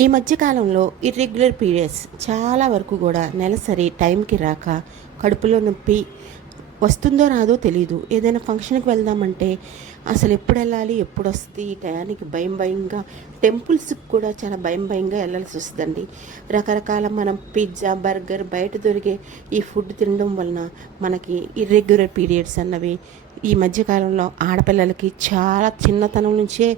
ఈ మధ్యకాలంలో irregular periods చాలా వరకు కూడా నెలసరి టైంకి రాక కడుపులో నొప్పి వస్తుందో రాదో తెలియదు ఏదైనా ఫంక్షన్కి వెళ్దామంటే అసలు ఎప్పుడు వెళ్ళాలి ఎప్పుడు వస్తుంది ఈ టయానికి భయం భయంగా టెంపుల్స్కి కూడా చాలా భయం భయంగా వెళ్ళాల్సి వస్తుందండి. రకరకాల మనం పిజ్జా బర్గర్ బయట దొరికే ఈ ఫుడ్ తినడం వలన మనకి ఇర్రెగ్యులర్ పీరియడ్స్ అన్నవి ఈ మధ్యకాలంలో ఆడపిల్లలకి చాలా చిన్నతనం నుంచే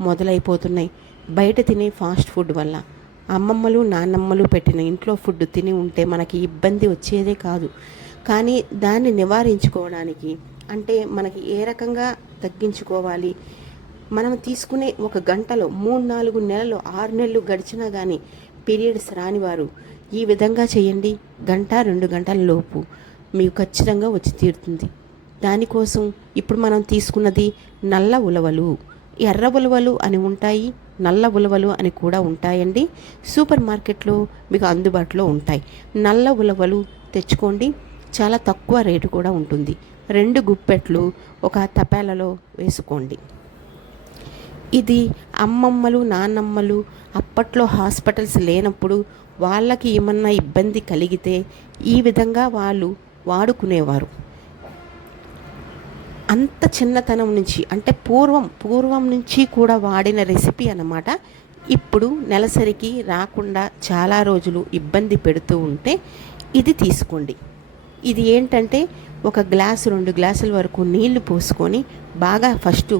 మొదలైపోతున్నాయి. బయట తినే ఫాస్ట్ ఫుడ్ వల్ల అమ్మమ్మలు నాన్నమ్మలు పెట్టిన ఇంట్లో ఫుడ్ తిని ఉంటే మనకి ఇబ్బంది వచ్చేదే కాదు. కానీ దాన్ని నివారించుకోవడానికి అంటే మనకి ఏ రకంగా తగ్గించుకోవాలి? మనం తీసుకునే ఒక గంటలో మూడు నాలుగు నెలలు ఆరు నెలలు గడిచినా కానీ పీరియడ్స్ రాని వారు ఈ విధంగా చేయండి. గంట రెండు గంటల లోపు మీకు ఖచ్చితంగా వచ్చి తీరుతుంది. దానికోసం ఇప్పుడు మనం తీసుకున్నది నల్ల ఉలవలు ఎర్ర ఉలవలు అని ఉంటాయి. నల్ల ఉలవలు అని కూడా ఉంటాయండి. సూపర్ మార్కెట్లో మీకు అందుబాటులో ఉంటాయి. నల్ల ఉలవలు తెచ్చుకోండి. చాలా తక్కువ రేటు కూడా ఉంటుంది. రెండు గుప్పెట్లు ఒక తపాలలో వేసుకోండి. ఇది అమ్మమ్మలు నాన్నమ్మలు అప్పట్లో హాస్పిటల్స్ లేనప్పుడు వాళ్ళకి ఏమన్నా ఇబ్బంది కలిగితే ఈ విధంగా వాళ్ళు వాడుకునేవారు. అంత చిన్నతనం నుంచి అంటే పూర్వం పూర్వం నుంచి కూడా వాడిన రెసిపీ అన్నమాట. ఇప్పుడు నెలసరికి రాకుండా చాలా రోజులు ఇబ్బంది పెడుతూ ఉంటే ఇది తీసుకోండి. ఇది ఏంటంటే ఒక గ్లాసు రెండు గ్లాసుల వరకు నీళ్ళు పోసుకొని బాగా ఫస్ట్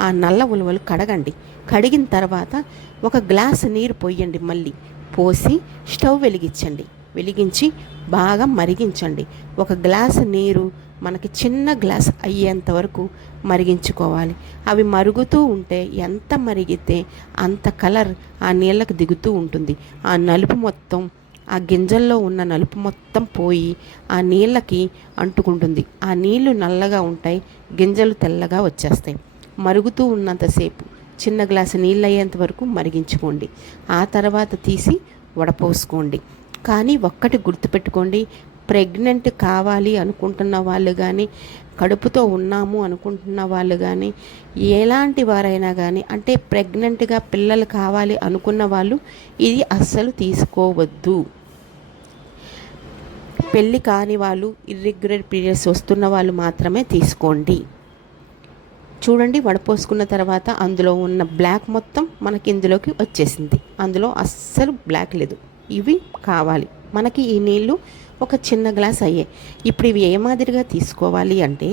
ఆ నల్ల ఉలవలు కడగండి. కడిగిన తర్వాత ఒక గ్లాసు నీరు పోయండి మళ్ళీ. పోసి స్టవ్ వెలిగించండి. వెలిగించి బాగా మరిగించండి. ఒక గ్లాసు నీరు మనకి చిన్న గ్లాస్ అయ్యేంత వరకు మరిగించుకోవాలి. అవి మరుగుతూ ఉంటే ఎంత మరిగితే అంత కలర్ ఆ నీళ్ళకు దిగుతూ ఉంటుంది. ఆ నలుపు మొత్తం ఆ గింజల్లో ఉన్న నలుపు మొత్తం పోయి ఆ నీళ్ళకి అంటుకుంటుంది. ఆ నీళ్ళు నల్లగా ఉంటాయి గింజలు తెల్లగా వచ్చేస్తాయి. మరుగుతూ ఉన్నంతసేపు చిన్న గ్లాసు నీళ్ళు అయ్యేంత వరకు మరిగించుకోండి. ఆ తర్వాత తీసి వడపోసుకోండి. కానీ ఒక్కటి గుర్తుపెట్టుకోండి ప్రెగ్నెంట్ కావాలి అనుకుంటున్న వాళ్ళు కానీ కడుపుతో ఉన్నాము అనుకుంటున్న వాళ్ళు కానీ ఎలాంటి వారైనా కానీ అంటే ప్రెగ్నెంట్గా పిల్లలు కావాలి అనుకున్న వాళ్ళు ఇది అస్సలు తీసుకోవద్దు. పెళ్ళి కాని వాళ్ళు ఇర్రెగ్యులర్ పీరియడ్స్ వస్తున్న వాళ్ళు మాత్రమే తీసుకోండి. చూడండి వడపోసుకున్న తర్వాత అందులో ఉన్న బ్లాక్ మొత్తం మనకి ఇందులోకి వచ్చేసింది. అందులో అస్సలు బ్లాక్ లేదు. ఇవి కావాలి. మనకి ఈ నీళ్ళు ఒక చిన్న గ్లాస్ అయ్యాయి ఇప్పుడు ఇవి ఏ మాదిరిగా తీసుకోవాలి అంటే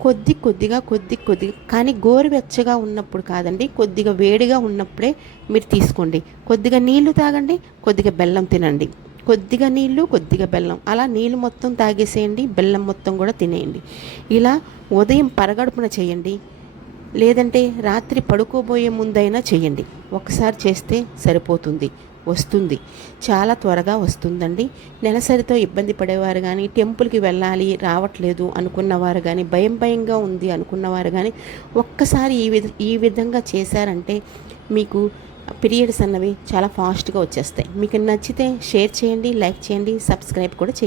కొద్ది కొద్దిగా కొద్ది కొద్దిగా కానీ గోరువెచ్చగా ఉన్నప్పుడు కాదండి కొద్దిగా వేడిగా ఉన్నప్పుడే మీరు తీసుకోండి. కొద్దిగా నీళ్ళు తాగండి కొద్దిగా బెల్లం తినండి. కొద్దిగా నీళ్ళు కొద్దిగా బెల్లం. అలా నీళ్ళు మొత్తం తాగేసేయండి బెల్లం మొత్తం కూడా తినేయండి. ఇలా ఉదయం పరగడుపున చేయండి లేదంటే రాత్రి పడుకోబోయే ముందైనా చేయండి. ఒకసారి చేస్తే సరిపోతుంది. వస్తుంది. చాలా త్వరగా వస్తుందండి. నెలసరితో ఇబ్బంది పడేవారు కానీ టెంపుల్కి వెళ్ళాలి రావట్లేదు అనుకున్నవారు కానీ భయం భయంగా ఉంది అనుకున్నవారు కానీ ఒక్కసారి ఈ విధ ఈ విధంగా చేశారంటే మీకు పీరియడ్స్ అన్నవి చాలా ఫాస్ట్గా వచ్చేస్తాయి. మీకు నచ్చితే షేర్ చేయండి లైక్ చేయండి సబ్స్క్రైబ్ కూడా చేయండి.